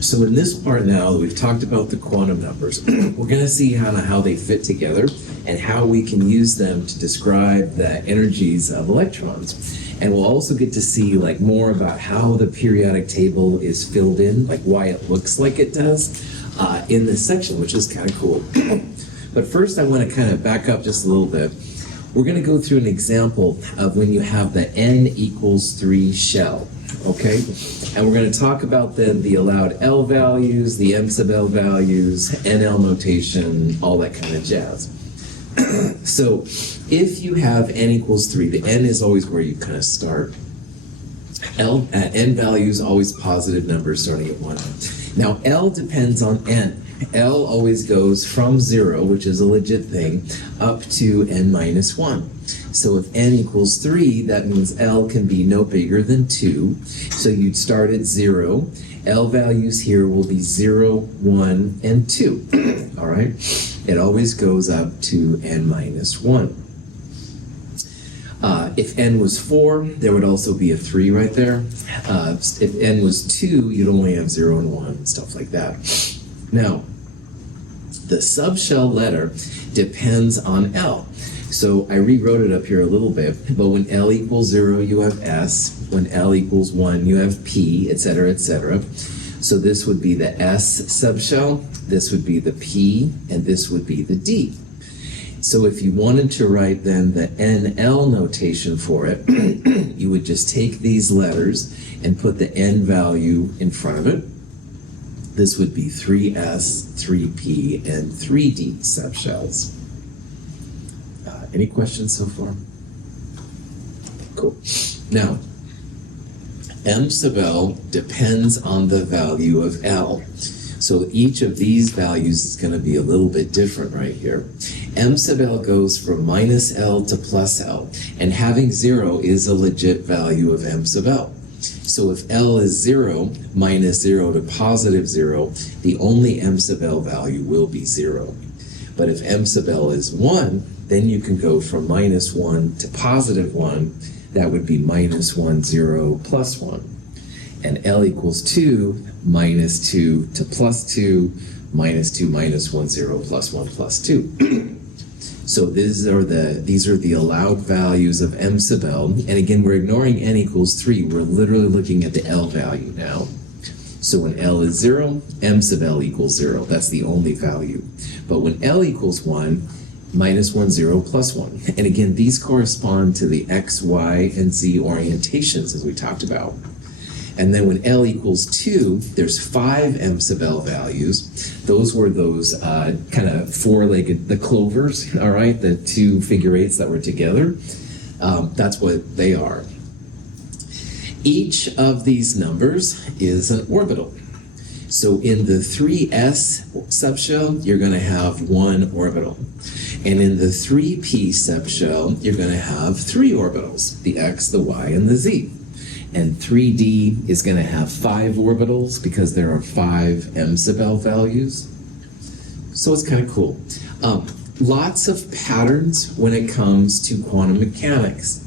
So in this part now that we've talked about the quantum numbers, we're going to see how they fit together and how we can use them to describe the energies of electrons. And we'll also get to see like more about how the periodic table is filled in, like why it looks like it does in this section, which is kind of cool. But first I want to kind of back up just a little bit. We're going to go through an example of when you have the n equals 3 shell, okay? And we're going to talk about then the allowed L values, the M sub L values, NL notation, all that kind of jazz. So if you have n equals 3, the n is always where you kind of start. N values always positive numbers starting at 1. Now L depends on n. L always goes from 0, which is a legit thing, up to n minus 1. So if n equals 3, that means L can be no bigger than 2. So you'd start at 0. L values here will be 0, 1, and 2. All right? It always goes up to n minus 1. If n was 4, there would also be a 3 right there. If n was 2, you'd only have 0 and 1, and stuff like that. Now, the subshell letter depends on L. So I rewrote it up here a little bit, but when L equals 0, you have S. When L equals 1, you have P, etc., etc. So this would be the S subshell, this would be the P, and this would be the D. So if you wanted to write then the NL notation for it, you would just take these letters and put the N value in front of it. This would be 3S, 3P, and 3D subshells. Any questions so far? Cool. Now, M sub L depends on the value of L. So each of these values is going to be a little bit different right here. M sub L goes from minus L to plus L, and having 0 is a legit value of M sub L. So if L is 0, minus 0 to positive 0, the only M sub L value will be 0. But if M sub L is 1, then you can go from minus 1 to positive 1. That would be minus 1, 0, plus 1. And L equals 2, minus 2 to plus 2, minus 2, minus 1, 0, plus 1, plus 2. So these are the allowed values of M sub L. And again, we're ignoring n equals 3. We're literally looking at the L value now. So when L is 0, M sub L equals 0. That's the only value. But when L equals 1, minus 1, 0, plus 1. And again, these correspond to the X, Y, and Z orientations as we talked about. And then when L equals 2, there's 5 M sub L values. Those were those kind of four-legged, the clovers, all right, the two figure 8s that were together. That's what they are. Each of these numbers is an orbital. So in the 3s subshell, you're going to have 1 orbital. And in the 3p subshell, you're going to have 3 orbitals, the x, the y, and the z. And 3d is going to have 5 orbitals because there are 5 M sub L values. So it's kind of cool. Lots of patterns when it comes to quantum mechanics.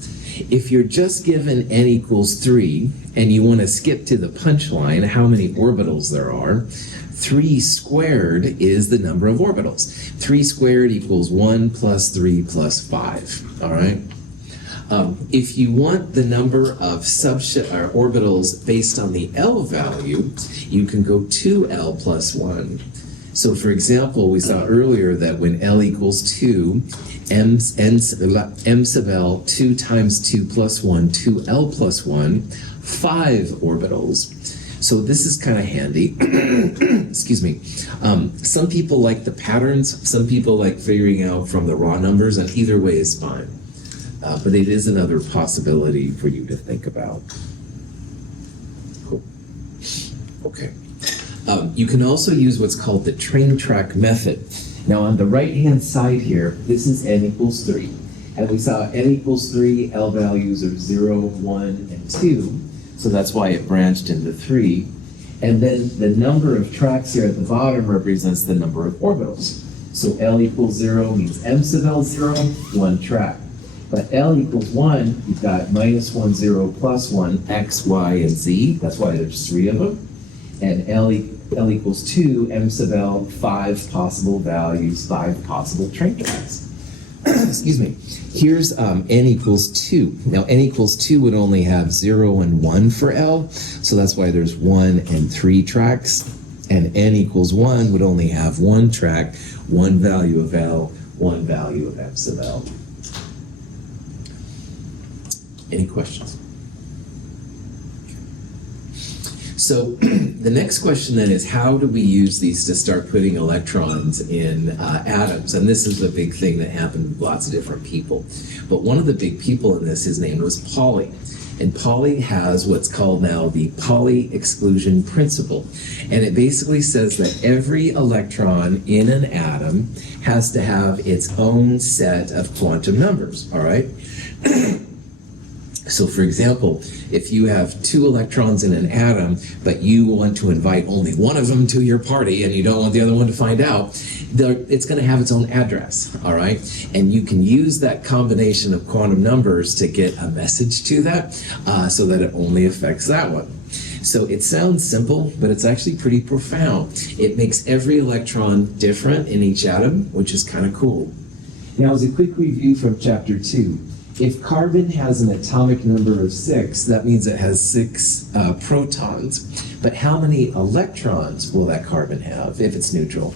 If you're just given n equals 3 and you want to skip to the punchline, how many orbitals there are, 3 squared is the number of orbitals. 3 squared equals 1 plus 3 plus 5, all right? If you want the number of orbitals based on the L value, you can go 2L plus 1. So for example, we saw earlier that when L equals 2, M sub L, 2 times 2 plus 1, 2L plus 1, 5 orbitals. So this is kind of handy. Excuse me. Some people like the patterns, some people like figuring out from the raw numbers, and either way is fine. But it is another possibility for you to think about. Cool. Okay. You can also use what's called the train track method. Now on the right-hand side here, this is n equals 3. And we saw n equals 3, L values are 0, 1, and 2. So that's why it branched into 3. And then the number of tracks here at the bottom represents the number of orbitals. So L equals 0 means M sub L 0, 1 track. But L equals 1, you've got minus 1, 0, plus 1, x, y, and z. That's why there's 3 of them. and L equals 2, M sub L, 5 possible values, 5 possible train tracks. Excuse me. Here's n equals 2. Now, n equals 2 would only have 0 and 1 for L, so that's why there's 1 and 3 tracks. And n equals 1 would only have 1 track, 1 value of L, 1 value of M sub L. Any questions? So the next question then is, how do we use these to start putting electrons in atoms? And this is the big thing that happened with lots of different people. But one of the big people in this, his name was Pauli. And Pauli has what's called now the Pauli Exclusion principle. And it basically says that every electron in an atom has to have its own set of quantum numbers, all right? So for example, if you have 2 electrons in an atom, but you want to invite only one of them to your party and you don't want the other one to find out, it's going to have its own address, all right? And you can use that combination of quantum numbers to get a message to that so that it only affects that one. So it sounds simple, but it's actually pretty profound. It makes every electron different in each atom, which is kind of cool. Now, as a quick review from chapter 2, if carbon has an atomic number of 6, that means it has 6 protons. But how many electrons will that carbon have if it's neutral?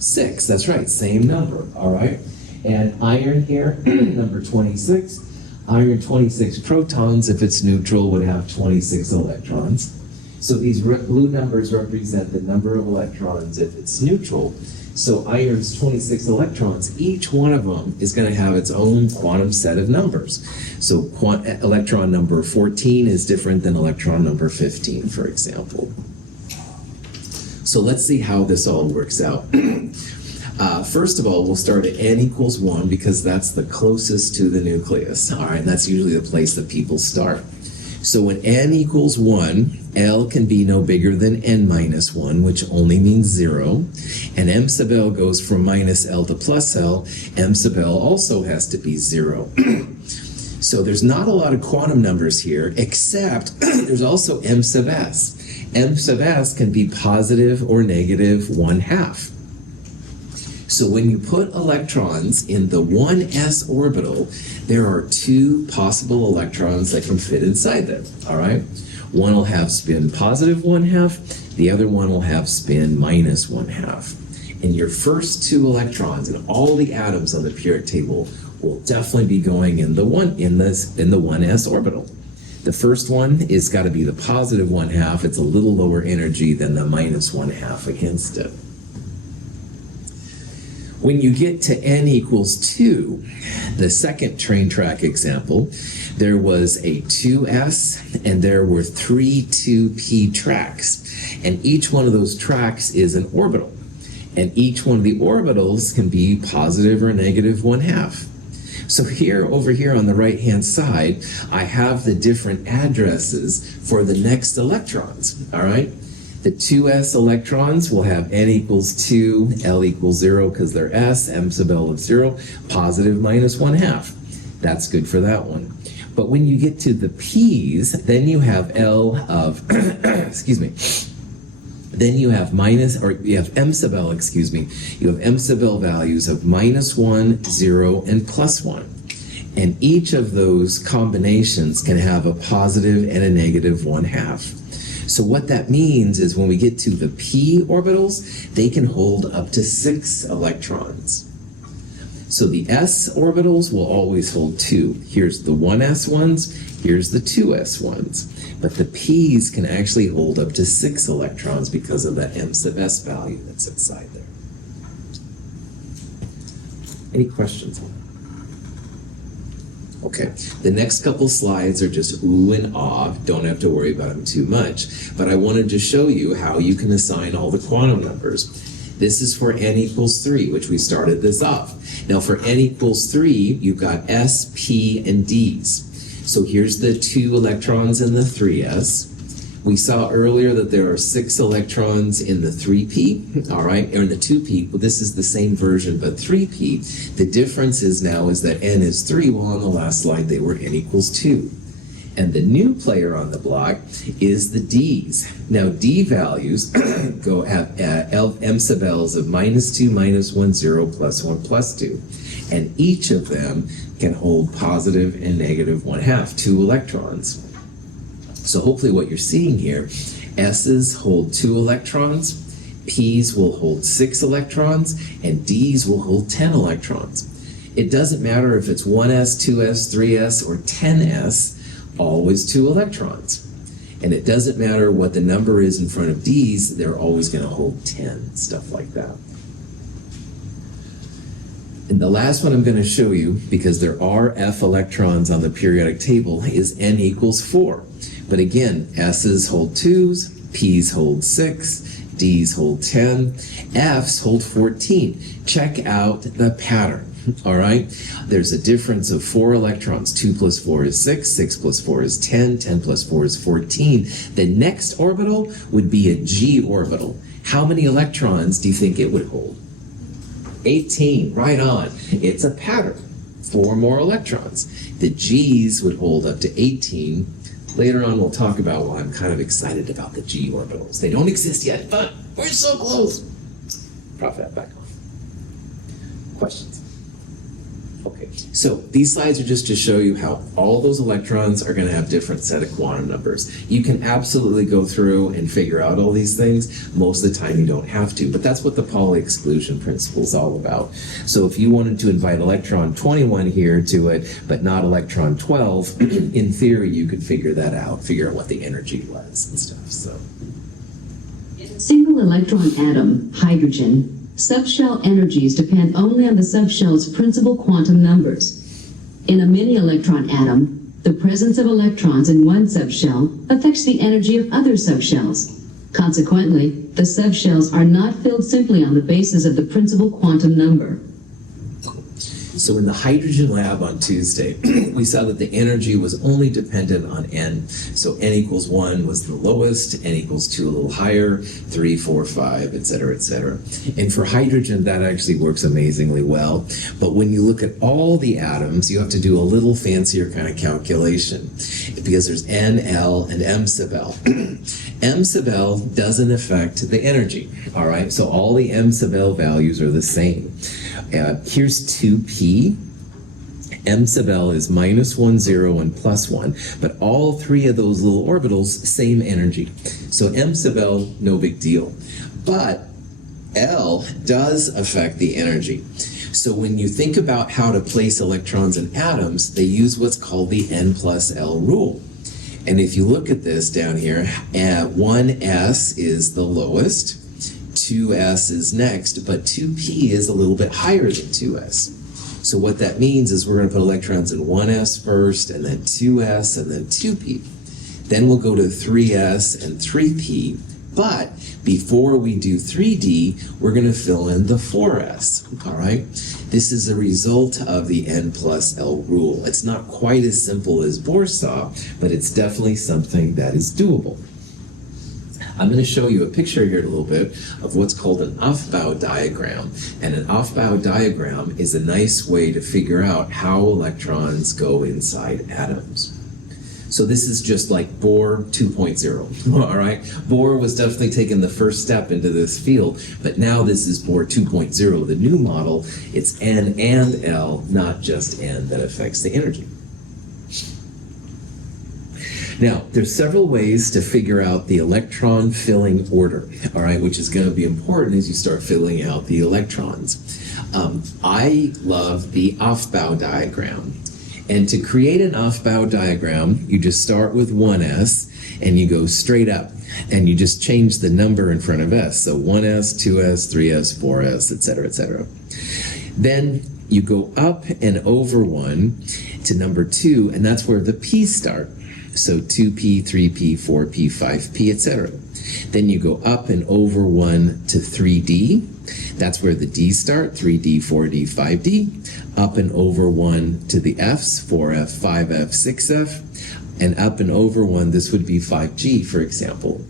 6, that's right, same number, all right? And iron here, number 26, iron 26 protons, if it's neutral, would have 26 electrons. So these blue numbers represent the number of electrons if it's neutral. So iron's 26 electrons, each one of them is going to have its own quantum set of numbers. So electron number 14 is different than electron number 15, for example. So let's see how this all works out. First of all, we'll start at n equals 1 because that's the closest to the nucleus. All right, and that's usually the place that people start. So when n equals 1, L can be no bigger than n minus 1, which only means 0. And M sub L goes from minus L to plus L. M sub L also has to be 0. So there's not a lot of quantum numbers here, except there's also M sub S. M sub S can be positive or negative 1/2. So when you put electrons in the 1s orbital, there are 2 possible electrons that can fit inside them, all right? One will have spin positive 1/2, the other one will have spin minus 1/2. And your first 2 electrons in all the atoms on the periodic table will definitely be going in the 1s orbital. The first one is got to be the positive 1/2. It's a little lower energy than the minus 1/2 against it. When you get to n equals 2, the second train track example, there was a 2s and there were 3 2p tracks. And each one of those tracks is an orbital. And each one of the orbitals can be positive or negative 1/2. So here, over here on the right-hand side, I have the different addresses for the next electrons, all right? The 2s electrons will have n equals 2, L equals 0 because they're s, M sub L of 0, positive minus 1/2. That's good for that one. But when you get to the p's, then you have L of, excuse me, then you have you have M sub L, excuse me, you have M sub L values of minus 1, 0, and plus 1. And each of those combinations can have a positive and a negative 1/2. So what that means is when we get to the p orbitals, they can hold up to 6 electrons. So the s orbitals will always hold 2. Here's the 1s ones, here's the 2s ones. But the p's can actually hold up to 6 electrons because of that M sub s value that's inside there. Any questions on that? Okay, the next couple slides are just ooh and ah. Don't have to worry about them too much. But I wanted to show you how you can assign all the quantum numbers. This is for n equals 3, which we started this off. Now for n equals 3, you've got s, p, and d's. So here's the 2 electrons in the 3s. We saw earlier that there are 6 electrons in the 3p, all right, or in the 2p. Well, this is the same version, but 3p. The difference is now is that n is 3, while on the last slide they were n equals 2. And the new player on the block is the D's. Now, D values go have M sub L's of -2, -1, 0, +1, +2. And each of them can hold positive and negative 1/2, 2 electrons. So hopefully what you're seeing here, S's hold 2 electrons, P's will hold 6 electrons, and D's will hold 10 electrons. It doesn't matter if it's 1s, 2s, 3s, or 10s, always 2 electrons. And it doesn't matter what the number is in front of D's, they're always going to hold 10, stuff like that. And the last one I'm going to show you, because there are F electrons on the periodic table, is N equals 4. But again, S's hold 2s, P's hold 6, D's hold 10, F's hold 14. Check out the pattern. All right, there's a difference of 4 electrons. 2 plus 4 is 6, 6 plus 4 is 10, 10 plus 4 is 14. The next orbital would be a G orbital. How many electrons do you think it would hold? 18, right on. It's a pattern. 4 more electrons. The G's would hold up to 18. Later on, we'll talk about why I'm kind of excited about the G orbitals. They don't exist yet, but we're so close. Prop that back on. Questions? Okay, so these slides are just to show you how all those electrons are going to have different set of quantum numbers. You can absolutely go through and figure out all these things. Most of the time you don't have to, but that's what the Pauli exclusion principle is all about. So if you wanted to invite electron 21 here to it, but not electron 12, in theory you could figure that out, figure out what the energy was and stuff. So, single electron atom, hydrogen. Subshell energies depend only on the subshell's principal quantum numbers. In a mini-electron atom, the presence of electrons in one subshell affects the energy of other subshells. Consequently, the subshells are not filled simply on the basis of the principal quantum number. So in the hydrogen lab on Tuesday, we saw that the energy was only dependent on N. So N equals 1 was the lowest, N equals 2 a little higher, 3, 4, 5, et cetera, et cetera. And for hydrogen, that actually works amazingly well. But when you look at all the atoms, you have to do a little fancier kind of calculation because there's N, L, and M sub L. M sub L doesn't affect the energy, all right? So all the M sub L values are the same. Here's 2p. M sub L is -1, 0, and +1. But all 3 of those little orbitals, same energy. So M sub L, no big deal. But L does affect the energy. So when you think about how to place electrons in atoms, they use what's called the N plus L rule. And if you look at this down here, 1s is the lowest, 2s is next, but 2p is a little bit higher than 2s. So what that means is we're going to put electrons in 1s first, and then 2s, and then 2p. Then we'll go to 3s and 3p, but before we do 3d, we're going to fill in the 4s, all right? This is a result of the N plus L rule. It's not quite as simple as Bohr saw, but it's definitely something that is doable. I'm going to show you a picture here in a little bit of what's called an Aufbau diagram. And an Aufbau diagram is a nice way to figure out how electrons go inside atoms. So this is just like Bohr 2.0, all right? Bohr was definitely taking the first step into this field, but now this is Bohr 2.0, the new model. It's N and L, not just N, that affects the energy. Now, there's several ways to figure out the electron filling order, all right, which is going to be important as you start filling out the electrons. I love the Aufbau diagram. And to create an Aufbau diagram, you just start with 1s and you go straight up and you just change the number in front of s. So 1s, 2s, 3s, 4s, etc., etc. Then you go up and over 1 to number 2, and that's where the p's start. So 2p, 3p, 4p, 5p, etc. Then you go up and over 1 to 3d. That's where the D's start, 3D, 4D, 5D. Up and over 1 to the F's, 4F, 5F, 6F. And up and over 1, this would be 5G, for example.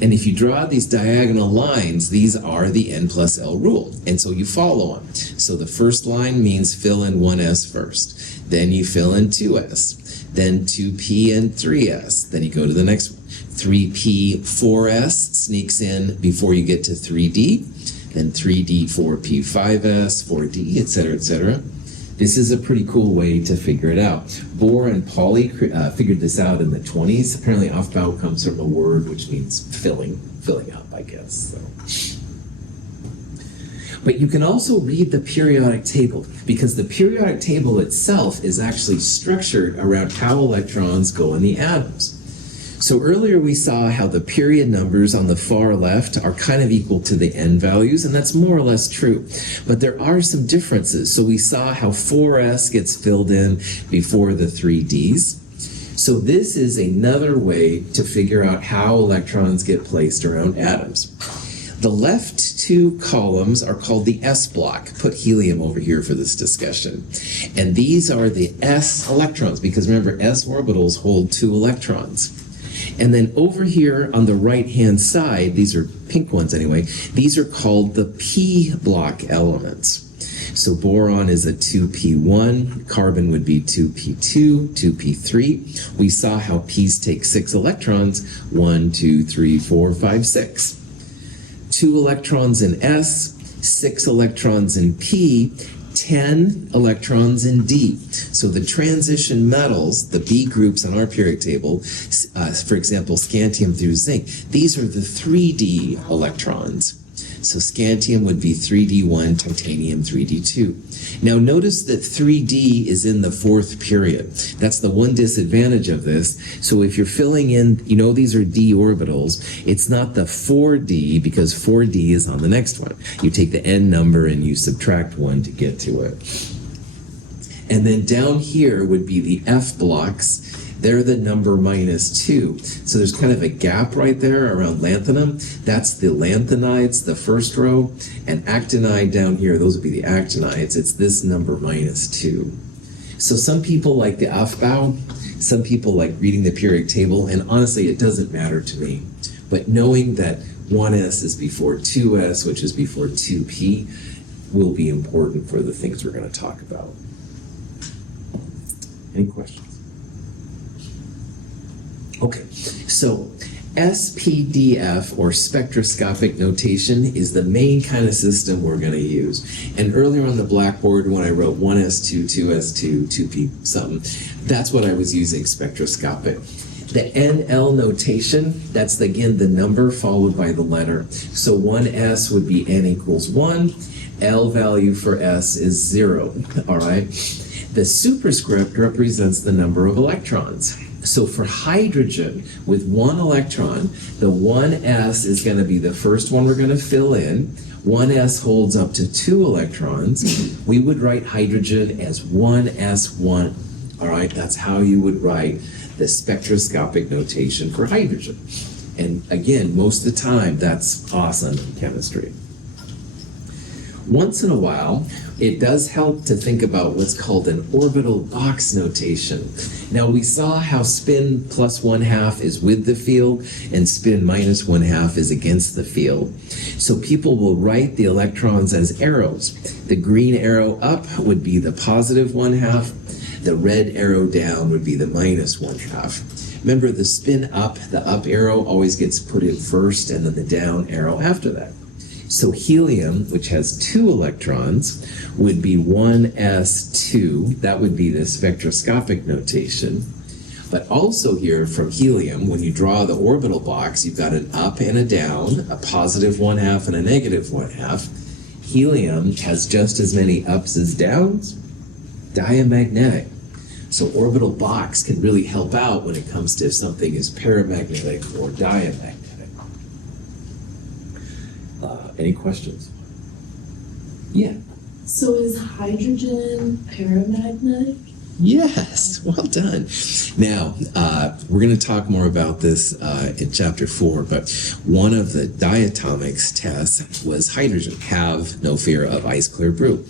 And if you draw these diagonal lines, these are the N plus L rule. And so you follow them. So the first line means fill in 1s first. Then you fill in 2s. Then 2p and 3s. Then you go to the next one. 3p, 4s sneaks in before you get to 3d. Then 3d, 4p, 5s, 4d, etc., etc. This is a pretty cool way to figure it out. Bohr and Pauli figured this out in the 20s. Apparently, Aufbau comes from a word which means filling up, I guess. So. But you can also read the periodic table, because the periodic table itself is actually structured around how electrons go in the atoms. So earlier we saw how the period numbers on the far left are kind of equal to the n values, and that's more or less true. But there are some differences. So we saw how 4s gets filled in before the 3ds. So this is another way to figure out how electrons get placed around atoms. The left two columns are called the s block. Put helium over here for this discussion. And these are the s electrons, because remember, s orbitals hold 2 electrons. And then over here on the right-hand side, these are pink ones anyway, these are called the p block elements. So boron is a 2p1, carbon would be 2p2, 2p3. We saw how p's take 6 electrons, 1, 2, 3, 4, 5, 6. 2 electrons in S, 6 electrons in P, 10 electrons in D. So the transition metals, the B groups on our periodic table, for example, scandium through zinc, these are the 3D electrons. So scandium would be 3D1, titanium 3D2. Now notice that 3D is in the 4th period. That's the one disadvantage of this. So if you're filling in, you know these are d orbitals, it's not the 4D because 4D is on the next one. You take the n number and you subtract 1 to get to it. And then down here would be the F blocks. They're the number -2. So there's kind of a gap right there around lanthanum. That's the lanthanides, the first row. And actinide down here, those would be the actinides. It's this number -2. So some people like the Aufbau, some people like reading the periodic table, and honestly, it doesn't matter to me. But knowing that 1s is before 2s, which is before 2p, will be important for the things we're going to talk about. Any questions? Okay, so SPDF, or spectroscopic notation, is the main kind of system we're going to use. And earlier on the blackboard, when I wrote 1s2, 2s2, 2p something, that's what I was using, spectroscopic. The NL notation, that's again the number followed by the letter. So 1s would be n equals 1, L value for s is 0, all right? The superscript represents the number of electrons. So for hydrogen with 1 electron, the 1s is going to be the first one we're going to fill in. 1s holds up to 2 electrons. We would write hydrogen as 1s1. All right, that's how you would write the spectroscopic notation for hydrogen. And again, most of the time, that's awesome in chemistry. Once in a while, it does help to think about what's called an orbital box notation. Now, we saw how spin plus 1/2 is with the field and spin minus 1/2 is against the field. So people will write the electrons as arrows. The green arrow up would be the positive 1/2. The red arrow down would be the minus 1/2. Remember, the spin up, the up arrow always gets put in first and then the down arrow after that. So helium, which has 2 electrons, would be 1s2. That would be the spectroscopic notation. But also here from helium, when you draw the orbital box, you've got an up and a down, a positive 1/2 and a negative 1/2. Helium has just as many ups as downs, diamagnetic. So orbital box can really help out when it comes to if something is paramagnetic or diamagnetic. Any questions? Yeah. So is hydrogen paramagnetic? Yes, well done. Now, we're going to talk more about this in chapter 4, but one of the diatomics tests was hydrogen. Have no fear of ice clear brew.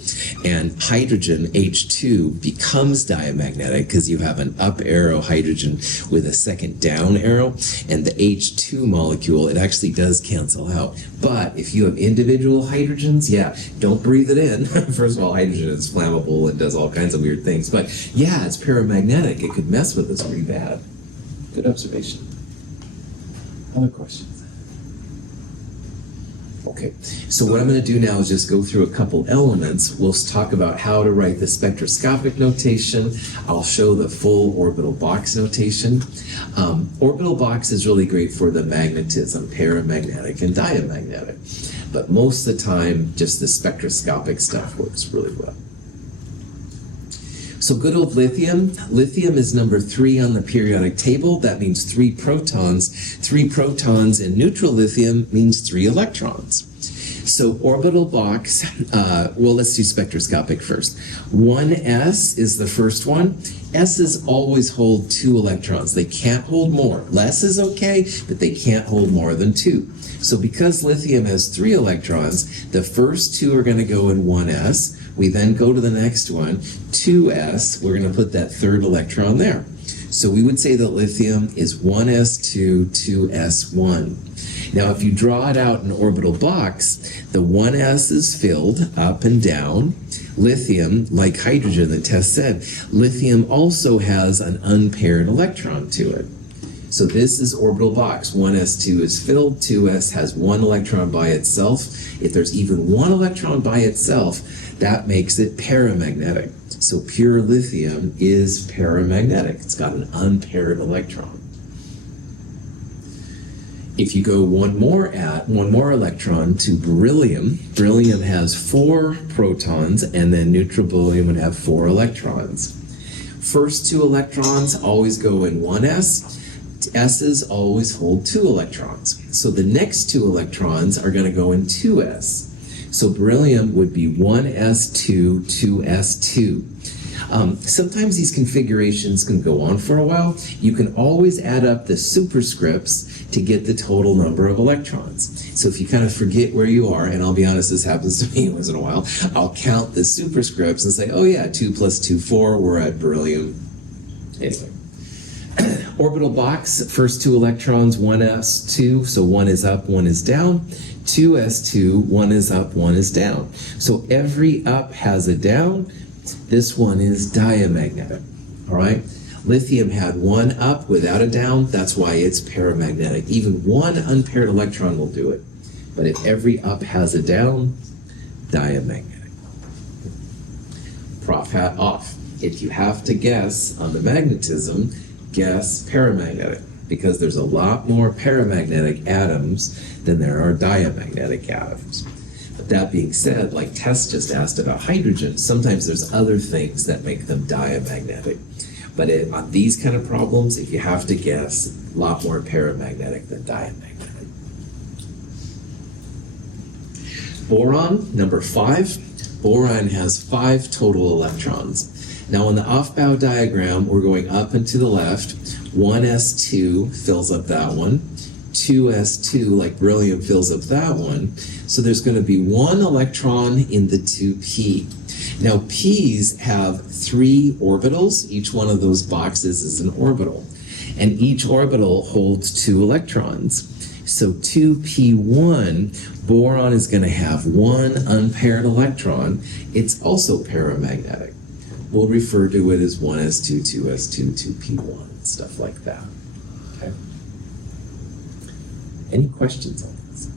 And hydrogen, H2, becomes diamagnetic because you have an up arrow hydrogen with a second down arrow, and the H2 molecule, it actually does cancel out. But if you have individual hydrogens, yeah, don't breathe it in. First of all, hydrogen is flammable and does all kinds of weird things, but yeah, it's paramagnetic. It could mess with us pretty bad. Good observation. Other questions? Okay, so what I'm going to do now is just go through a couple elements. We'll talk about how to write the spectroscopic notation. I'll show the full orbital box notation. Orbital box is really great for the magnetism, paramagnetic and diamagnetic. But most of the time, just the spectroscopic stuff works really well. So good old lithium. Lithium is number 3 on the periodic table. That means 3 protons. 3 protons in neutral lithium means 3 electrons. So orbital box, well, let's do spectroscopic first. 1s is the first one. S's always hold 2 electrons. They can't hold more. Less is okay, but they can't hold more than 2. So because lithium has 3 electrons, the first 2 are going to go in 1s. We then go to the next one, 2s. We're going to put that third electron there. So we would say that lithium is 1s2, 2s1. Now, if you draw it out in an orbital box, the 1s is filled up and down. Lithium, like hydrogen, the test said, lithium also has an unpaired electron to it. So this is orbital box. 1s2 is filled, 2s has 1 electron by itself. If there's even 1 electron by itself, that makes it paramagnetic. So pure lithium is paramagnetic. It's got an unpaired electron. If you go one more electron to beryllium, beryllium has 4 protons, and then neutral beryllium would have 4 electrons. First 2 electrons always go in 1s. S's always hold 2 electrons. So the next 2 electrons are going to go in 2s. So beryllium would be 1s2, 2s2. Sometimes these configurations can go on for a while. You can always add up the superscripts to get the total number of electrons. So if you kind of forget where you are, and I'll be honest, this happens to me once in a while, I'll count the superscripts and say, oh yeah, 2 plus 2, 4, we're at beryllium. Anyway. Orbital box, first 2 electrons, 1s2, so 1 is up, 1 is down. 2s2, 1 is up, 1 is down. So every up has a down. This one is diamagnetic, all right? Lithium had 1 up without a down. That's why it's paramagnetic. Even 1 unpaired electron will do it. But if every up has a down, diamagnetic. Prof hat off. If you have to guess on the magnetism, guess paramagnetic, because there's a lot more paramagnetic atoms than there are diamagnetic atoms. But that being said, like Tess just asked about hydrogen, sometimes there's other things that make them diamagnetic. But on these kind of problems, if you have to guess, a lot more paramagnetic than diamagnetic. Boron, number 5. Boron has 5 total electrons. Now on the Aufbau diagram, we're going up and to the left. 1s2 fills up that one. 2s2, like beryllium, fills up that one. So there's going to be 1 electron in the 2p. Now p's have 3 orbitals. Each one of those boxes is an orbital. And each orbital holds 2 electrons. So 2p1, boron is going to have 1 unpaired electron. It's also paramagnetic. We'll refer to it as 1s2, 2s2, 2p1, stuff like that. Okay. Any questions on this?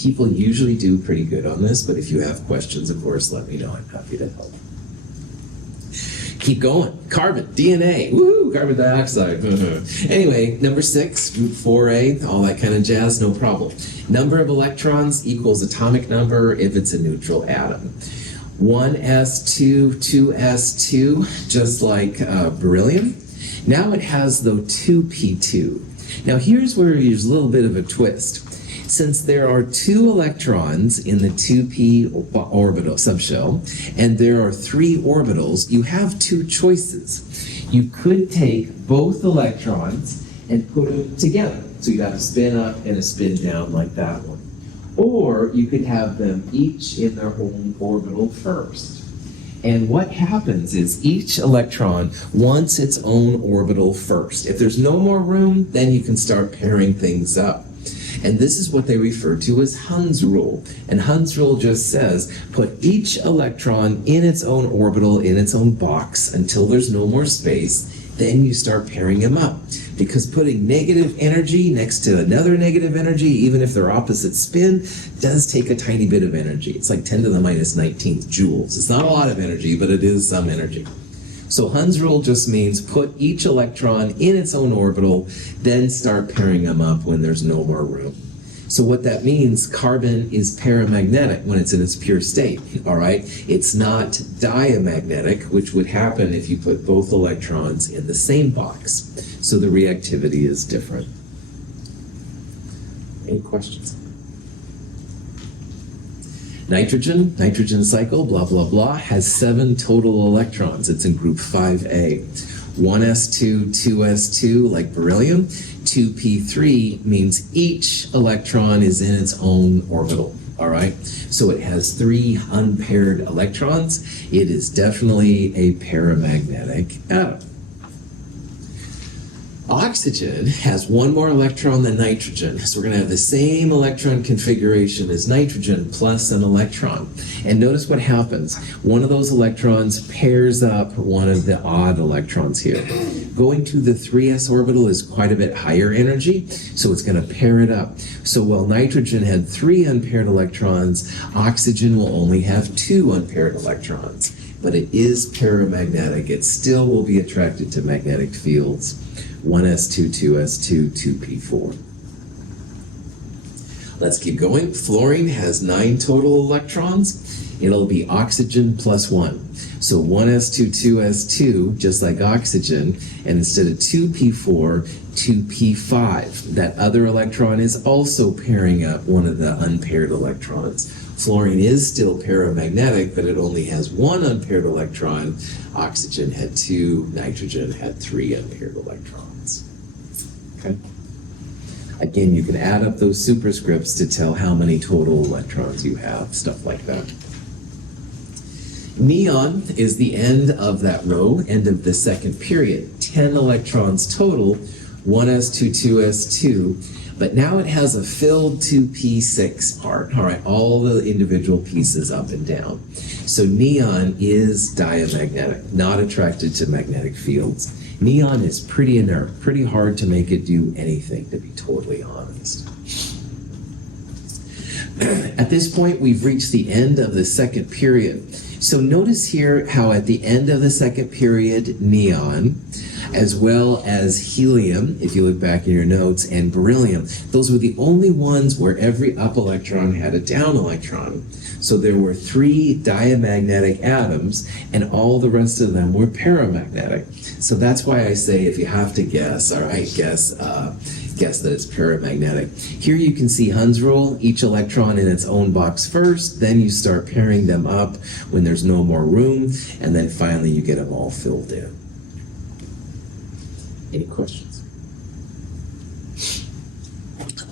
People usually do pretty good on this, but if you have questions, of course, let me know. I'm happy to help. Keep going. Carbon, DNA, woo, carbon dioxide. Anyway, number 6, root 4a, all that kind of jazz, no problem. Number of electrons equals atomic number if it's a neutral atom. 1s2, 2s2, just like beryllium. Now it has, though, 2p2. Now here's where there's a little bit of a twist. Since there are 2 electrons in the 2p orbital subshell, and there are 3 orbitals, you have 2 choices. You could take both electrons and put them together. So you'd have a spin up and a spin down like that one. Or you could have them each in their own orbital first. And what happens is each electron wants its own orbital first. If there's no more room, then you can start pairing things up. And this is what they refer to as Hund's rule. And Hund's rule just says, put each electron in its own orbital, in its own box, until there's no more space. Then you start pairing them up. Because putting negative energy next to another negative energy, even if they're opposite spin, does take a tiny bit of energy. It's like 10 to the minus 19th joules. It's not a lot of energy, but it is some energy. So Hund's rule just means put each electron in its own orbital, then start pairing them up when there's no more room. So what that means, carbon is paramagnetic when it's in its pure state, all right? It's not diamagnetic, which would happen if you put both electrons in the same box. So the reactivity is different. Any questions? Nitrogen cycle, blah, blah, blah, has 7 total electrons. It's in group 5A. 1s2, 2s2, like beryllium. 2p3 means each electron is in its own orbital, all right? So it has 3 unpaired electrons. It is definitely a paramagnetic atom. Oxygen has 1 more electron than nitrogen, so we're going to have the same electron configuration as nitrogen plus an electron. And notice what happens. One of those electrons pairs up one of the odd electrons here. Going to the 3s orbital is quite a bit higher energy, so it's going to pair it up. So while nitrogen had 3 unpaired electrons, oxygen will only have 2 unpaired electrons. But it is paramagnetic. It still will be attracted to magnetic fields. 1s2, 2s2, 2p4. Let's keep going. Fluorine has 9 total electrons. It'll be oxygen plus 1. So 1s2, 2s2, just like oxygen, and instead of 2p4, 2p5. That other electron is also pairing up one of the unpaired electrons. Fluorine is still paramagnetic, but it only has 1 unpaired electron. Oxygen had 2, nitrogen had 3 unpaired electrons. Okay? Again, you can add up those superscripts to tell how many total electrons you have, stuff like that. Neon is the end of that row, end of the second period. 10 electrons total, 1s2, 2s2. But now it has a filled 2p6 part, all right, all the individual pieces up and down. So neon is diamagnetic, not attracted to magnetic fields. Neon is pretty inert, pretty hard to make it do anything, to be totally honest. At this point, we've reached the end of the second period. So notice here how at the end of the second period, neon, as well as helium, if you look back in your notes, and beryllium, those were the only ones where every up electron had a down electron. So there were 3 diamagnetic atoms, and all the rest of them were paramagnetic. So that's why I say if you have to guess, all right, guess that it's paramagnetic. Here you can see Hund's rule, each electron in its own box first, then you start pairing them up when there's no more room, and then finally you get them all filled in. Any questions?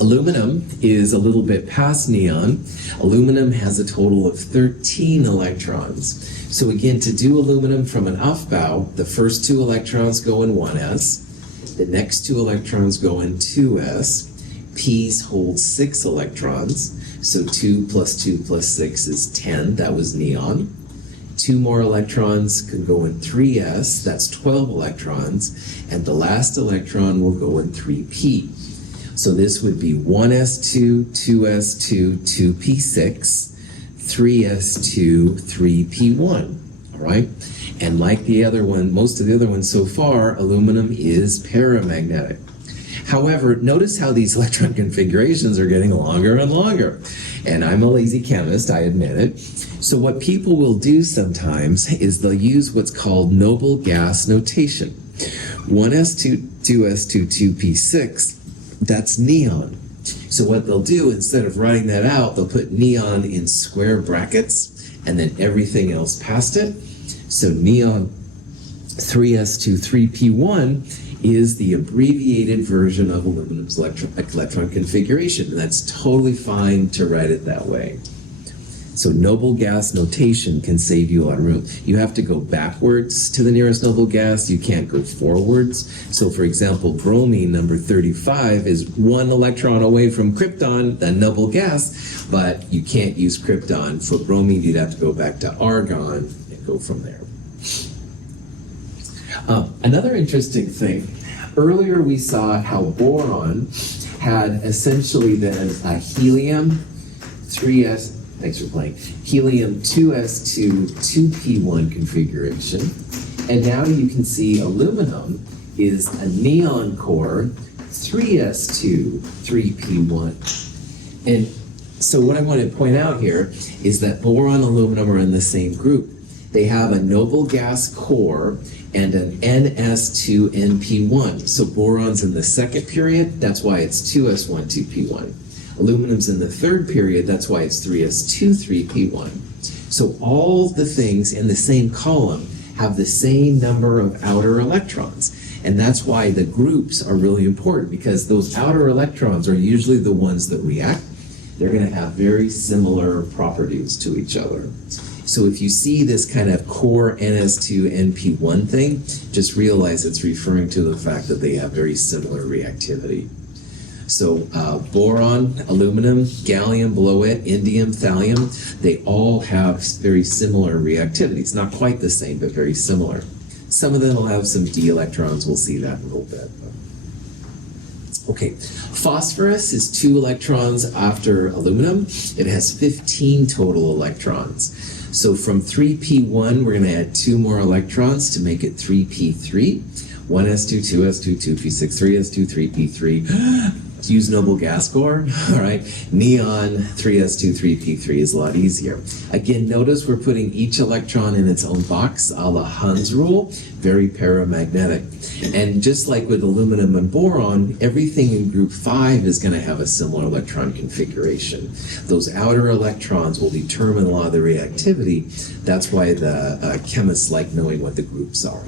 Aluminum is a little bit past neon. Aluminum has a total of 13 electrons. So again, to do aluminum from an Aufbau, the first 2 electrons go in 1s, the next 2 electrons go in 2s. P's hold 6 electrons, so 2 plus 2 plus 6 is 10, that was neon. 2 more electrons can go in 3s, that's 12 electrons, and the last electron will go in 3p. So this would be 1s2, 2s2, 2p6, 3s2, 3p1, all right? And like the other one, most of the other ones so far, aluminum is paramagnetic. However, notice how these electron configurations are getting longer and longer. And I'm a lazy chemist, I admit it. So what people will do sometimes is they'll use what's called noble gas notation. 1s2, 2s2, 2p6, that's neon. So what they'll do, instead of writing that out, they'll put neon in square brackets and then everything else past it. So neon 3s2 3p1 is the abbreviated version of aluminum's electron configuration. And that's totally fine to write it that way. So noble gas notation can save you a lot of room. You have to go backwards to the nearest noble gas. You can't go forwards. So for example, bromine number 35 is 1 electron away from krypton, the noble gas, but you can't use krypton. For bromine, you'd have to go back to argon and go from there. Another interesting thing. Earlier we saw how boron had essentially then a helium 3s. Thanks for playing. Helium 2s2 2p1 configuration. And now you can see aluminum is a neon core 3s2 3p1. And so what I want to point out here is that boron and aluminum are in the same group. They have a noble gas core and an ns2np1. So boron's in the second period, that's why it's 2s1 2p1. Aluminum's in the third period, that's why it's 3s2 3p1. So all the things in the same column have the same number of outer electrons. And that's why the groups are really important, because those outer electrons are usually the ones that react. They're going to have very similar properties to each other. So if you see this kind of core ns2np1 thing, just realize it's referring to the fact that they have very similar reactivity. So boron, aluminum, gallium below it, indium, thallium, they all have very similar reactivities. Not quite the same, but very similar. Some of them will have some d electrons. We'll see that in a little bit. Okay, phosphorus is 2 electrons after aluminum. It has 15 total electrons. So from 3p1, we're going to add 2 more electrons to make it 3p3. 1s2, 2s2, 2p6, 3s2, 3p3. Use noble gas core, all right? Neon 3s2, 3p3 is a lot easier. Again, notice we're putting each electron in its own box, a la Hund's rule, very paramagnetic. And just like with aluminum and boron, everything in group 5 is going to have a similar electron configuration. Those outer electrons will determine a lot of the reactivity. That's why the chemists like knowing what the groups are.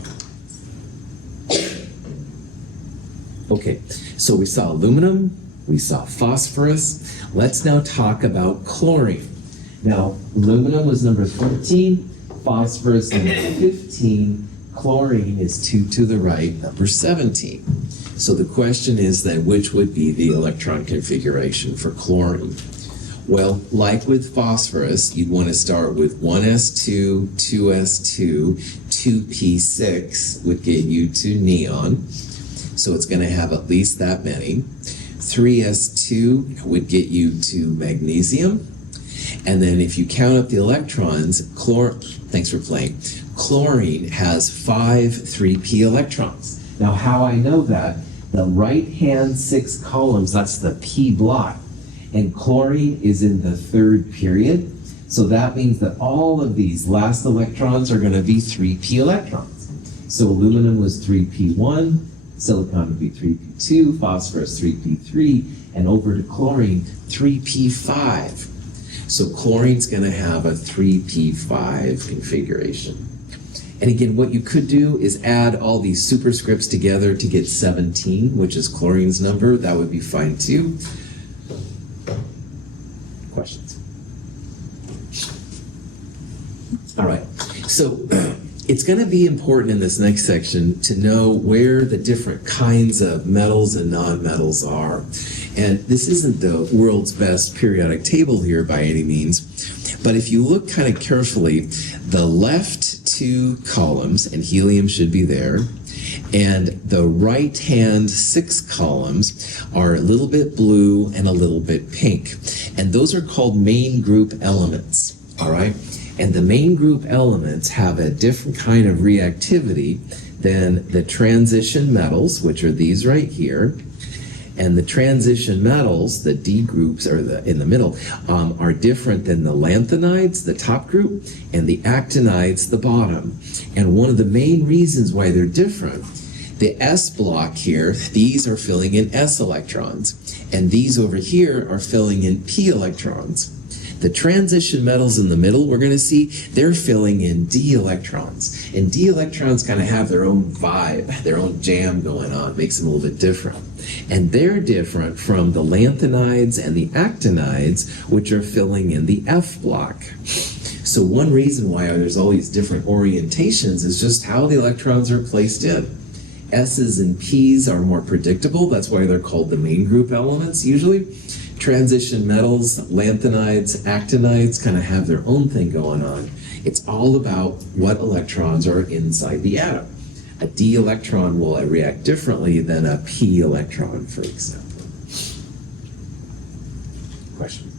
Okay, so we saw aluminum, we saw phosphorus. Let's now talk about chlorine. Now, aluminum was number 13, phosphorus number 15, chlorine is 2 to the right, number 17. So the question is then, which would be the electron configuration for chlorine? Well, like with phosphorus, you'd want to start with 1s2, 2s2, 2p6 would get you to neon. So it's going to have at least that many. 3s2 would get you to magnesium. And then if you count up the electrons, thanks for playing, chlorine has 5 3p electrons. Now how I know that, the right-hand 6 columns, that's the p block. And chlorine is in the third period. So that means that all of these last electrons are going to be 3p electrons. So aluminum was 3p1, silicon would be 3p2, phosphorus 3p3, and over to chlorine 3p5. So chlorine's going to have a 3p5 configuration. And again, what you could do is add all these superscripts together to get 17, which is chlorine's number. That would be fine too. Questions? All right. So it's going to be important in this next section to know where the different kinds of metals and nonmetals are. And this isn't the world's best periodic table here by any means, but if you look kind of carefully, the left 2 columns, and helium should be there, and the right-hand 6 columns are a little bit blue and a little bit pink. And those are called main group elements, all right? And the main group elements have a different kind of reactivity than the transition metals, which are these right here. And the transition metals, the D groups, or in the middle, are different than the lanthanides, the top group, and the actinides, the bottom. And one of the main reasons why they're different, the S block here, these are filling in S electrons. And these over here are filling in p electrons. The transition metals in the middle, we're going to see, they're filling in d electrons. And d electrons kind of have their own vibe, their own jam going on, makes them a little bit different. And they're different from the lanthanides and the actinides, which are filling in the F block. So one reason why there's all these different orientations is just how the electrons are placed in. S's and P's are more predictable. That's why they're called the main group elements usually. Transition metals, lanthanides, actinides kind of have their own thing going on. It's all about what electrons are inside the atom. A d electron will react differently than a p electron, for example. Question?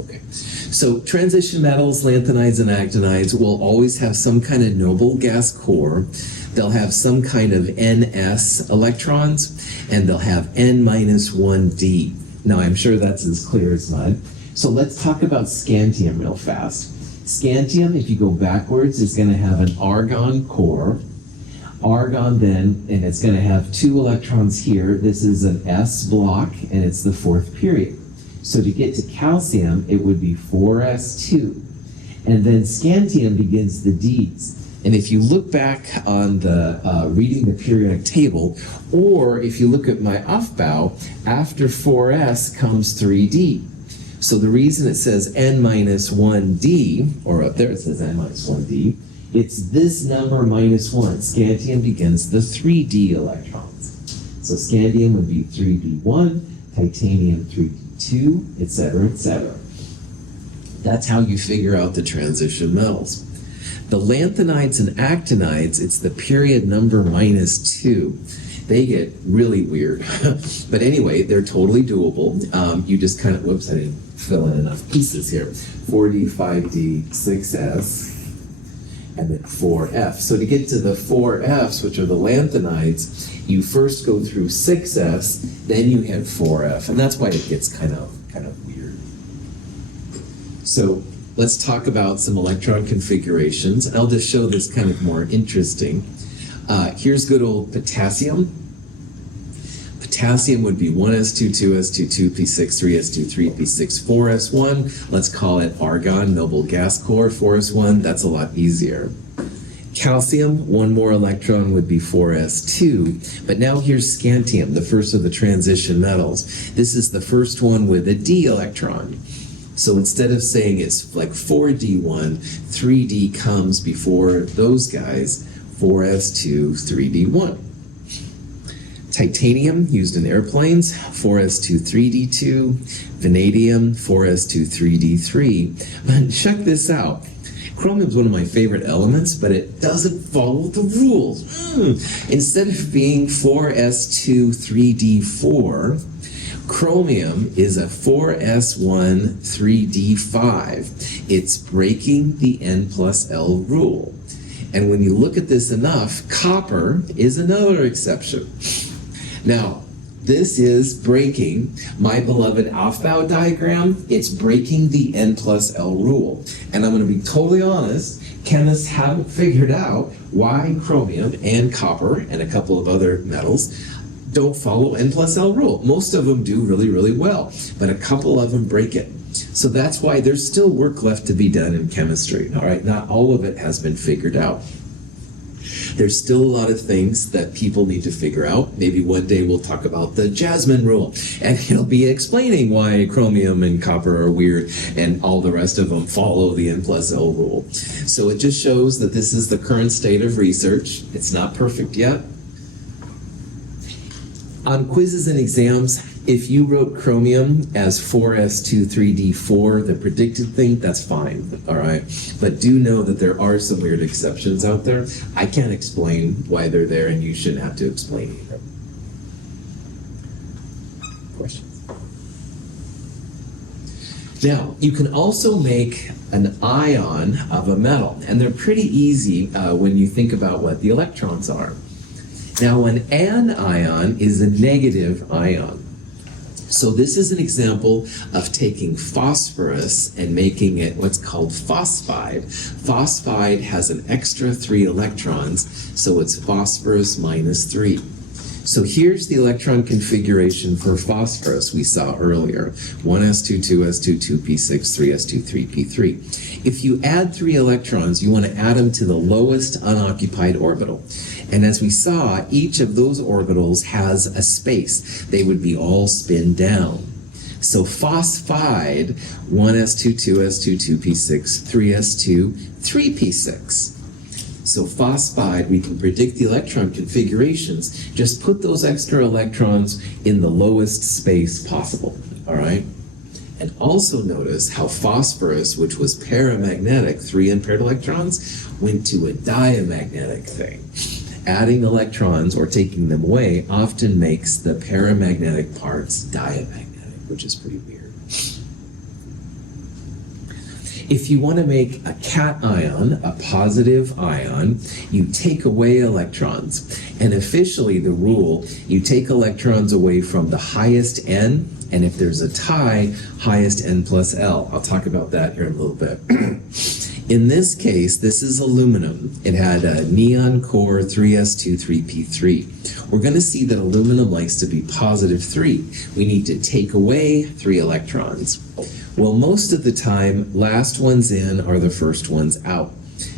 Okay. So transition metals, lanthanides, and actinides will always have some kind of noble gas core. They'll have some kind of ns electrons, and they'll have n-1d. Now, I'm sure that's as clear as mud. So let's talk about scantium real fast. Scantium, if you go backwards, is going to have an argon core. Argon then, and it's going to have 2 electrons here. This is an s block, and it's the 4th period. So to get to calcium, it would be 4s2. And then scantium begins the Ds. And if you look back on the reading the periodic table, or if you look at my Aufbau, after 4s comes 3d. So the reason it says n-1d, or up there it says n-1d, it's this number minus 1. Scantium begins the 3d electrons. So scandium would be 3d1, titanium 3d2, etc., etc. That's how you figure out the transition metals. The lanthanides and actinides, it's the period number -2. They get really weird. But anyway, they're totally doable. You just kind of, whoops, I didn't fill in enough pieces here. 4D, 5D, 6S, and then 4F. So to get to the 4Fs, which are the lanthanides, you first go through 6S, then you hit 4F. And that's why it gets kind of weird. So let's talk about some electron configurations. I'll just show this kind of more interesting. Here's good old potassium. Potassium would be 1s2, 2s2, 2p6, 3s2, 3p6, 4s1. Let's call it argon, noble gas core, 4s1. That's a lot easier. Calcium, 1 more electron would be 4s2. But now here's scantium, the first of the transition metals. This is the first one with a d electron. So instead of saying it's like 4d1, 3d comes before those guys, 4s2, 3d1. Titanium, used in airplanes, 4s2, 3d2. Vanadium, 4s2, 3d3. But check this out. Chromium is one of my favorite elements, but it doesn't follow the rules. Instead of being 4s2, 3d4, chromium is a 4s1, 3d5. It's breaking the n plus L rule. And when you look at this enough, copper is another exception. Now, this is breaking my beloved Aufbau diagram. It's breaking the n plus L rule. And I'm going to be totally honest, chemists haven't figured out why chromium and copper and a couple of other metals don't follow n plus L rule. Most of them do really, really well, but a couple of them break it. So that's why there's still work left to be done in chemistry, all right? Not all of it has been figured out. There's still a lot of things that people need to figure out. Maybe one day we'll talk about the Jasmine rule, and it'll be explaining why chromium and copper are weird and all the rest of them follow the n plus L rule. So it just shows that this is the current state of research. It's not perfect yet. On quizzes and exams, if you wrote chromium as 4s2, 3d4, the predicted thing, that's fine, all right? But do know that there are some weird exceptions out there. I can't explain why they're there, and you shouldn't have to explain either. Questions? Now, you can also make an ion of a metal, and they're pretty easy when you think about what the electrons are. Now, an anion is a negative ion. So this is an example of taking phosphorus and making it what's called phosphide. Phosphide has an extra 3 electrons, so it's phosphorus minus 3. So here's the electron configuration for phosphorus we saw earlier. 1s2, 2s2, 2p6, 3s2, 3p3. If you add 3 electrons, you want to add them to the lowest unoccupied orbital. And as we saw, each of those orbitals has a space. They would be all spin down. So phosphide, 1s2, 2s2, 2p6, 3s2, 3p6. So phosphide, we can predict the electron configurations. Just put those extra electrons in the lowest space possible, all right? And also notice how phosphorus, which was paramagnetic, 3 unpaired electrons, went to a diamagnetic thing. Adding electrons or taking them away often makes the paramagnetic parts diamagnetic, which is pretty weird. If you want to make a cation, a positive ion, you take away electrons. And officially the rule, you take electrons away from the highest n, and if there's a tie, highest n plus L. I'll talk about that here in a little bit. In this case, this is aluminum. It had a neon core 3s2, 3p3. We're going to see that aluminum likes to be positive 3. We need to take away 3 electrons. Well, most of the time, last ones in are the first ones out.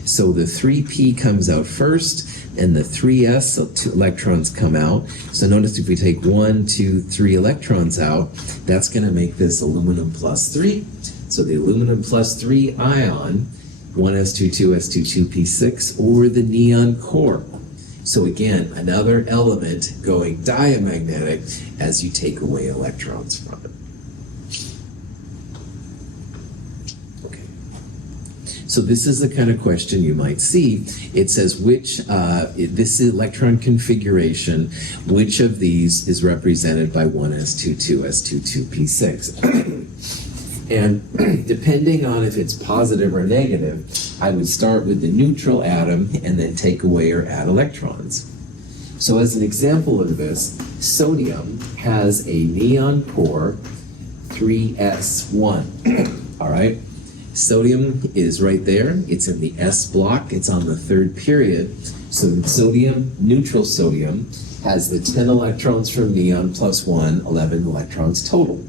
So the 3p comes out first, and the 3s electrons come out. So notice if we take 1, 2, 3 electrons out, that's going to make this aluminum plus 3. So the aluminum plus 3 ion, 1s2, 2s2, 2p6, or the neon core. So again, another element going diamagnetic as you take away electrons from it. Okay. So this is the kind of question you might see. It says this electron configuration, which of these is represented by 1s2, 2s2, 2p6? And depending on if it's positive or negative, I would start with the neutral atom and then take away or add electrons. So as an example of this, sodium has a neon core 3s1. All right? Sodium is right there. It's in the S block. It's on the 3rd period. So sodium, neutral sodium, has the 10 electrons from neon plus 1, 11 electrons total.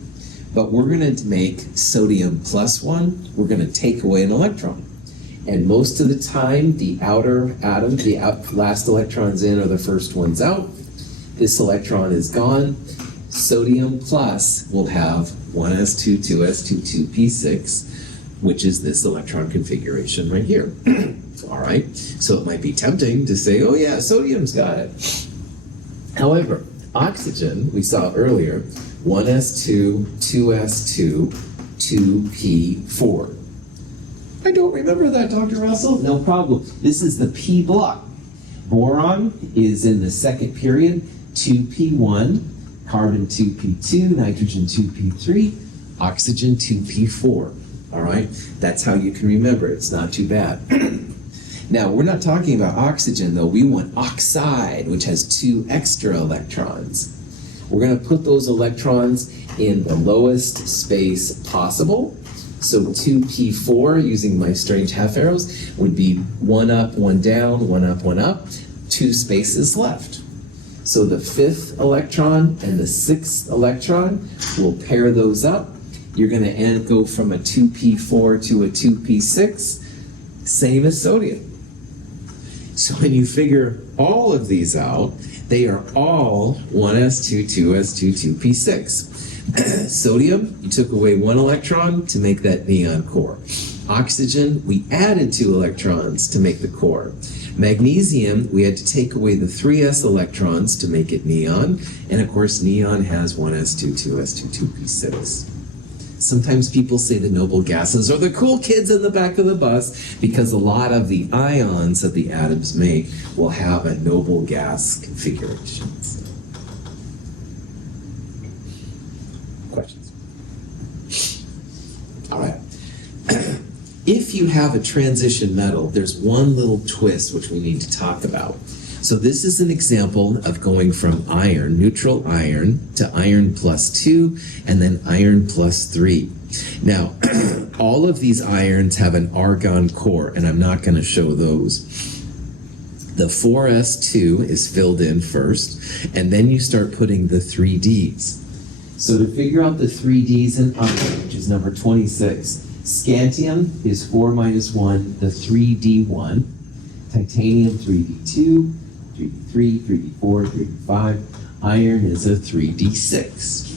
But we're going to make sodium plus 1, we're going to take away an electron. And most of the time, the outer atom, the last electrons in are the first ones out. This electron is gone. Sodium plus will have 1s2, 2s2, 2p6, which is this electron configuration right here. All right, so it might be tempting to say, oh yeah, sodium's got it. However, oxygen, we saw earlier, 1s2, 2s2, 2p4. I don't remember that, Dr. Russell. No problem. This is the p block. Boron is in the 2nd period, 2p1, carbon 2p2, nitrogen 2p3, oxygen 2p4. All right? That's how you can remember it. It's not too bad. Now, we're not talking about oxygen, though. We want oxide, which has 2 extra electrons. We're going to put those electrons in the lowest space possible. So 2p4, using my strange half arrows, would be 1 up, 1 down, 1 up, 1 up, 2 spaces left. So the 5th electron and the 6th electron, we'll pair those up. You're going to go from a 2p4 to a 2p6, same as sodium. So when you figure all of these out, they are all 1s2, 2s2, 2p6. Sodium, you took away 1 electron to make that neon core. Oxygen, we added 2 electrons to make the core. Magnesium, we had to take away the 3s electrons to make it neon. And of course, neon has 1s2, 2s2, 2p6. Sometimes people say the noble gases are the cool kids in the back of the bus because a lot of the ions that the atoms make will have a noble gas configuration. Questions? All right. If you have a transition metal, there's one little twist which we need to talk about. So this is an example of going from iron, neutral iron, to iron plus 2, and then iron plus 3. Now, all of these irons have an argon core, and I'm not going to show those. The 4s2 is filled in first, and then you start putting the 3ds. So to figure out the 3ds in iron, which is number 26, scantium is 4 minus 1, the 3d1, titanium 3d2, 3d3, 3d4, 3d5, iron is a 3d6.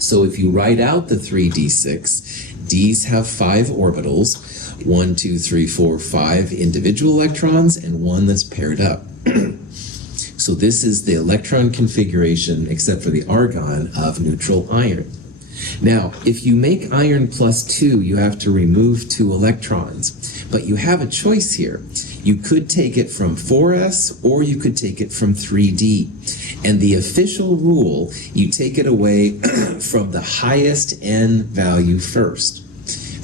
So if you write out the 3d6, Ds have 5 orbitals, 1, 2, 3, 4, 5 individual electrons, and one that's paired up. So this is the electron configuration, except for the argon, of neutral iron. Now, if you make iron plus 2, you have to remove 2 electrons. But you have a choice here. You could take it from 4s, or you could take it from 3d. And the official rule, you take it away from the highest n value first.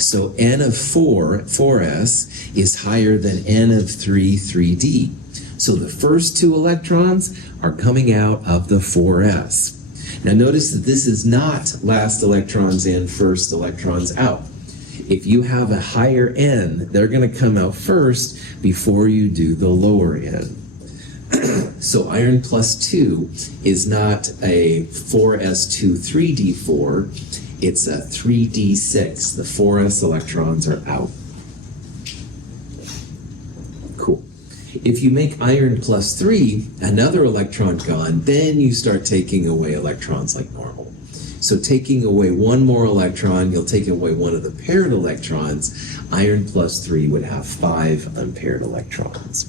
So n of 4s, is higher than n of 3d. So the first 2 electrons are coming out of the 4s. Now notice that this is not last electrons in, first electrons out. If you have a higher n, they're going to come out first before you do the lower n. So iron plus 2 is not a 4s2 3d4, it's a 3d6. The 4s electrons are out. Cool. If you make iron plus 3, another electron gone, then you start taking away electrons like normal. So taking away one more electron, you'll take away one of the paired electrons. Iron plus 3 would have 5 unpaired electrons.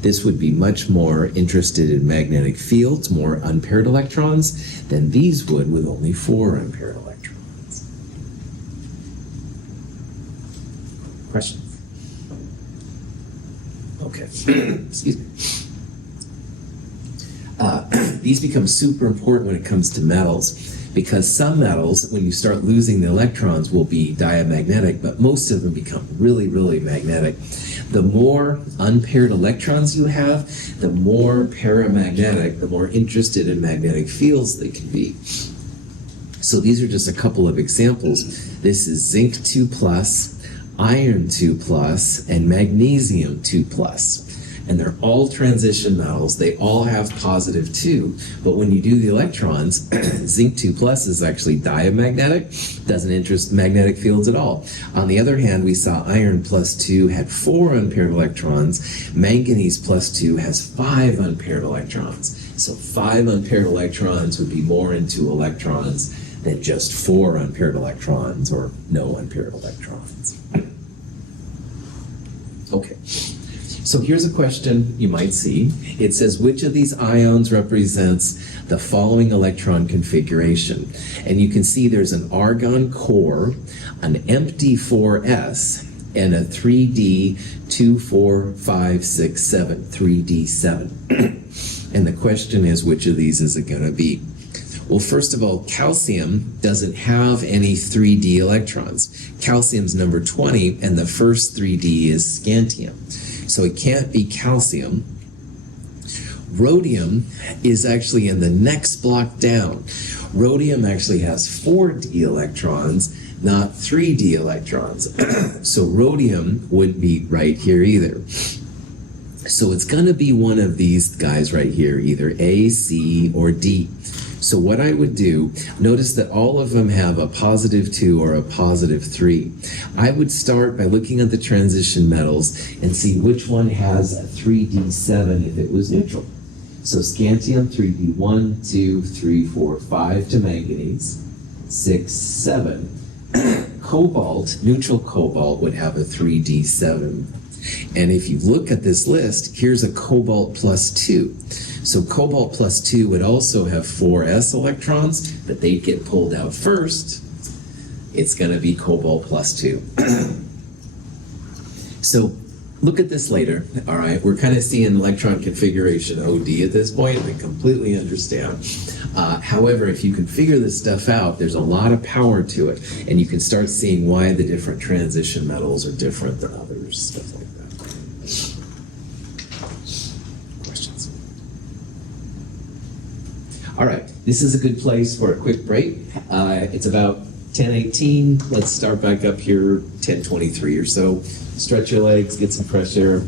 This would be much more interested in magnetic fields, more unpaired electrons, than these would with only 4 unpaired electrons. Questions? Okay. Excuse me. These become super important when it comes to metals, because some metals, when you start losing the electrons, will be diamagnetic, but most of them become really, really magnetic. The more unpaired electrons you have, the more paramagnetic, the more interested in magnetic fields they can be. So these are just a couple of examples. This is zinc 2+, iron 2+, and magnesium 2+. And they're all transition metals. They all have positive 2, but when you do the electrons, zinc 2+ is actually diamagnetic, doesn't interest magnetic fields at all. On the other hand, we saw iron plus 2 had 4 unpaired electrons, manganese plus 2 has 5 unpaired electrons. So 5 unpaired electrons would be more into electrons than just 4 unpaired electrons or no unpaired electrons. Okay. So here's a question you might see. It says, which of these ions represents the following electron configuration? And you can see there's an argon core, an empty 4s, and a 3d 2, 4, 5, 6, 7, 3d7. And the question is, which of these is it going to be? Well, first of all, calcium doesn't have any 3d electrons. Calcium's number 20, and the first 3d is scantium. So it can't be calcium. Rhodium is actually in the next block down. Rhodium actually has 4d electrons, not 3d electrons. So rhodium wouldn't be right here either. So it's going to be one of these guys right here, either A, C, or D. So what I would do, notice that all of them have a positive 2 or a positive 3. I would start by looking at the transition metals and see which one has a 3d7 if it was neutral. So scantium 3d1, 2, 3, 4, 5 to manganese, 6, 7. Cobalt, neutral cobalt would have a 3d7. And if you look at this list, here's a cobalt plus 2. So cobalt plus 2 would also have 4s electrons, but they'd get pulled out first. It's going to be cobalt plus 2. So look at this later. All right, we're kind of seeing electron configuration OD at this point. I completely understand. However, if you can figure this stuff out, there's a lot of power to it, and you can start seeing why the different transition metals are different than others, stuff like that. Questions? All right, this is a good place for a quick break. It's about 10:18. Let's start back up here, 10:23 or so. Stretch your legs, get some fresh air.